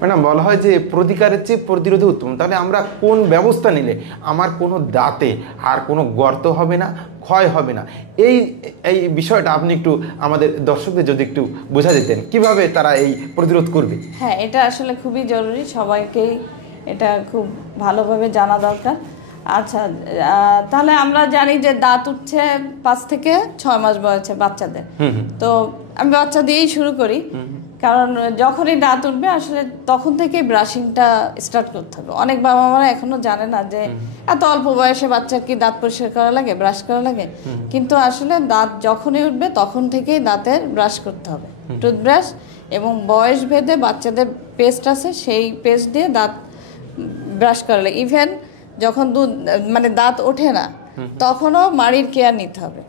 Madam বলা হয় যে প্রতিকারের চেয়ে প্রতিরোধে উত্তম, তাহলে আমরা কোন ব্যবস্থা নিলে আমার কোনো দাঁতে আর কোনো গর্ত হবে না, ক্ষয় হবে না, এই এই বিষয়টা আপনি একটু আমাদের দর্শকদের যদি একটু বোঝা দিতেন কিভাবে তারা এই প্রতিরোধ করবে? হ্যাঁ, এটা আসলে খুবই জরুরি, সবাইকেই এটা খুব ভালোভাবে জানা দরকার। আচ্ছা, তাহলে আমরা জানি যে দাঁত উঠছে 5 থেকে 6 মাস বয়সে বাচ্চাদের। তো আমি বাচ্চা দিয়েই শুরু করি, কারণ যখনই দাঁত উঠবে আসলে তখন থেকেই ব্রাশিংটা স্টার্ট করতে হবে। অনেক বাবা মারা এখনো জানে না যে এত অল্প বয়সে বাচ্চার কি দাঁত পরিষ্কার করা লাগে, ব্রাশ করা লাগে। কিন্তু আসলে দাঁত যখনই উঠবে তখন থেকেই দাঁতের ব্রাশ করতে হবে, টুথব্রাশ। এবং বয়স ভেদে বাচ্চাদের পেস্ট আছে, সেই পেস্ট দিয়ে দাঁত ব্রাশ করালে, ইভেন যখন দুধ মানে দাঁত ওঠে না তখনও মাড়ির কেয়ার নিতে হবে।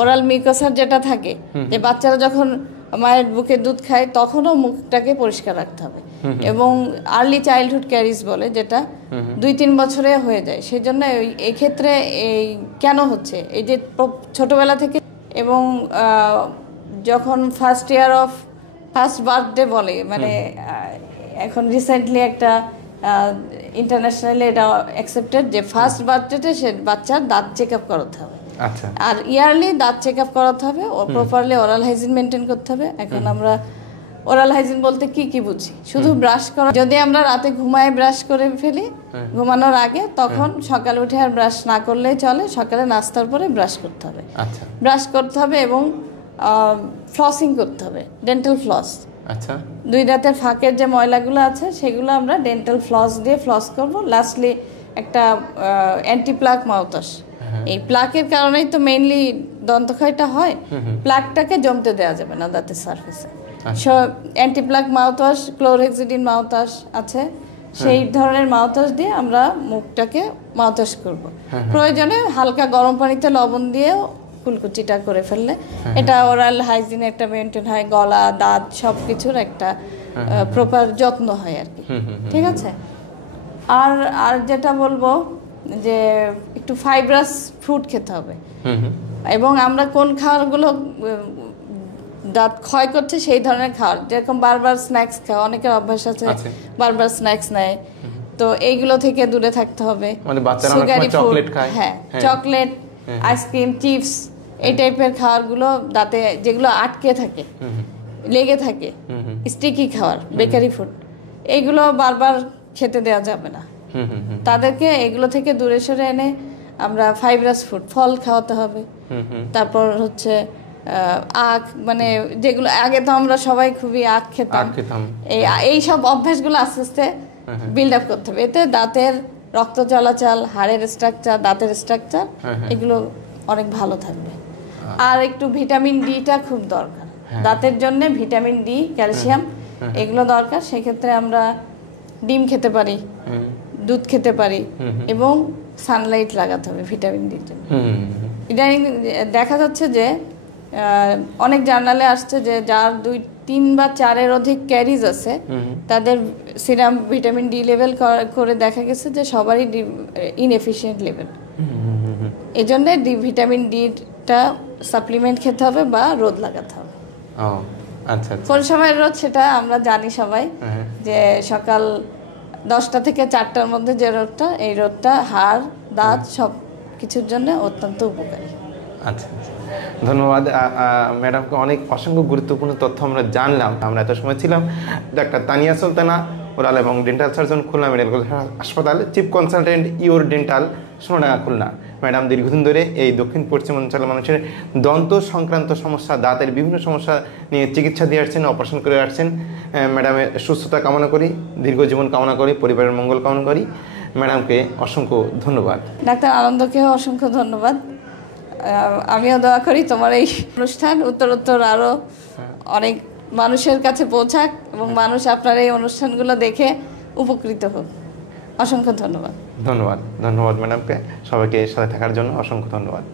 ওরাল মিউকাসার যেটা থাকে, যে বাচ্চারা যখন মায়ের বুকে দুধ খায় তখনও মুখটাকে পরিষ্কার রাখতে হবে। এবং আর্লি চাইল্ডহুড ক্যারিজ বলে, যেটা 2-3 বছরে হয়ে যায়। সেই জন্য এই ক্ষেত্রে এই কেন হচ্ছে, এই যে ছোটবেলা থেকে এবং যখন ফার্স্ট বার্থডে বলে, মানে এখন রিসেন্টলি একটা ইন্টারন্যাশনালি এটা অ্যাকসেপ্টেড যে ফার্স্ট বার্থডেতে সে বাচ্চার দাঁত চেক আপ করাতে হবে। আচ্ছা। আর ইয়ারলি দাঁত চেক আপ করাতে হবে, ও প্রপারলি ওরাল হাইজিন মেনটেন করতে হবে। এখন আমরা ওরাল হাইজিন বলতে কি বুঝি, শুধু ব্রাশ করা। যদি আমরা রাতে ঘুমায় ব্রাশ করে ফেলি ঘুমানোর আগে, তখন সকালে উঠে আর ব্রাশ না করলেই চলে, সকালে নাস্তার পরে ব্রাশ করতে হবে। আচ্ছা। ব্রাশ করতে হবে এবং ফ্লসিং করতে হবে, ডেন্টাল ফ্লস। আচ্ছা। 2 দাঁতের ফাঁকের যে ময়লাগুলো আছে সেগুলো আমরা ডেন্টাল ফ্লস দিয়ে ফ্লস করব। লাস্টলি একটা অ্যান্টি প্লাক মাউথওয়াশ। এই প্লাকের কারণেই তো মেইনলি দন্তক্ষয়টা হয়। প্লাকটাকে জমতে দেওয়া যাবে না দাঁতের সারফেসে। So anti plaque mouthwash, chlorhexidine mouthwash আছে, সেই ধরনের মাউথওয়াশ দিয়ে আমরা মুখটাকে মাউথওয়াশ করব। প্রয়োজনে হালকা গরম পানিতে লবণ দিয়েও কুলকুচিটা করে ফেললে এটা ওরাল হাইজিন একটা মেনটেন হয়, গলা দাঁত সব কিছুর একটা প্রপার যত্ন হয় আর কি। ঠিক আছে। আর যেটা বলবো যে একটু ফাইব্রাস ফ্রুট খেতে হবে। এবং আমরা কোন খাবারগুলো দাঁত ক্ষয় করছে সেই ধরনের খাবার, যেরকম বারবার স্ন্যাক্স খাওয়া, অনেকের অভ্যাস আছে বারবার স্ন্যাক্স নেয়, তো এইগুলো থেকে দূরে থাকতে হবে। সুগারি ফুড, হ্যাঁ, চকলেট, আইসক্রিম, চিপস, এই টাইপের খাবারগুলো দাঁতে যেগুলো আটকে থাকে, লেগে থাকে, স্টিকি খাবার, বেকারি ফুড, এইগুলো বারবার খেতে দেওয়া যাবে না। তাদেরকে এগুলো থেকে দূরে সরে এনে আমরা ফাইব্রাস ফুড, ফল খাওয়াতে হবে। তারপর হচ্ছে আখ, মানে যেগুলো আগে তো আমরা সবাই খুবই আখ খেতাম, এই সব অভ্যাসগুলো আস্তে আস্তে বিল্ড আপ করতে হবে। এতে দাঁতের রক্ত চলাচল, হাড়ের স্ট্রাকচার, দাঁতের স্ট্রাকচার এগুলো অনেক ভালো থাকবে। আর একটু ভিটামিন ডিটা খুব দরকার দাঁতের জন্য, ভিটামিন ডি, ক্যালসিয়াম এগুলো দরকার। সেক্ষেত্রে আমরা ডিম খেতে পারি, দুধ খেতে পারি এবং সানলাইট লাগাতে হবে ভিটামিন ডির জন্য। ইদানিং দেখা যাচ্ছে যে অনেক জার্নালে আসছে যে যার 2, 3 বা 4-এর অধিক ক্যারিজ আছে তাদের সিরাম ভিটামিন ডি লেভেল করে দেখা গেছে যে সবারই ইনএফিশিয়েন্ট লেভেল। এই জন্য ভিটামিন ডিটা সাপ্লিমেন্ট খেতে হবে বা রোদ লাগাতে হবে। কোন সময় রোদ সেটা আমরা জানি সবাই, যে সকাল 10টা থেকে 4টার মধ্যে যে রোদটা, এই রোদটা হাড়, দাঁত সব কিছুর জন্য অত্যন্ত উপকারী। আচ্ছা, ধন্যবাদ ম্যাডামকে, অনেক অসংখ্য গুরুত্বপূর্ণ তথ্য আমরা জানলাম। আমরা এত সময় ছিলাম ডাক্তার তানিয়া সুলতানা, ওরাল এবং ডেন্টাল সার্জন, খুলনা মেডিকেল হাসপাতাল, chief consultant, your dental, Sonadanga, Khulna. Madam দীর্ঘদিন ধরে এই দক্ষিণ পশ্চিম অঞ্চলের মানুষের দন্ত সংক্রান্ত সমস্যা, দাঁতের বিভিন্ন সমস্যা নিয়ে চিকিৎসা দিয়ে আসছেন, অপারেশন করে আসছেন। ম্যাডামের সুস্থতা কামনা করি, দীর্ঘ জীবন কামনা করি, পরিবারের মঙ্গল কামনা করি। ম্যাডামকে অসংখ্য ধন্যবাদ। ডাক্তার আনন্দকেও অসংখ্য ধন্যবাদ। আমিও দোয়া করি তোমার এই অনুষ্ঠান উত্তরোত্তর আরও অনেক মানুষের কাছে পৌঁছাক এবং মানুষ আপনার এই অনুষ্ঠানগুলো দেখে উপকৃত হোক। অসংখ্য ধন্যবাদ। ধন্যবাদ ম্যাডামকে, সবাইকে সাথে থাকার জন্য অসংখ্য ধন্যবাদ।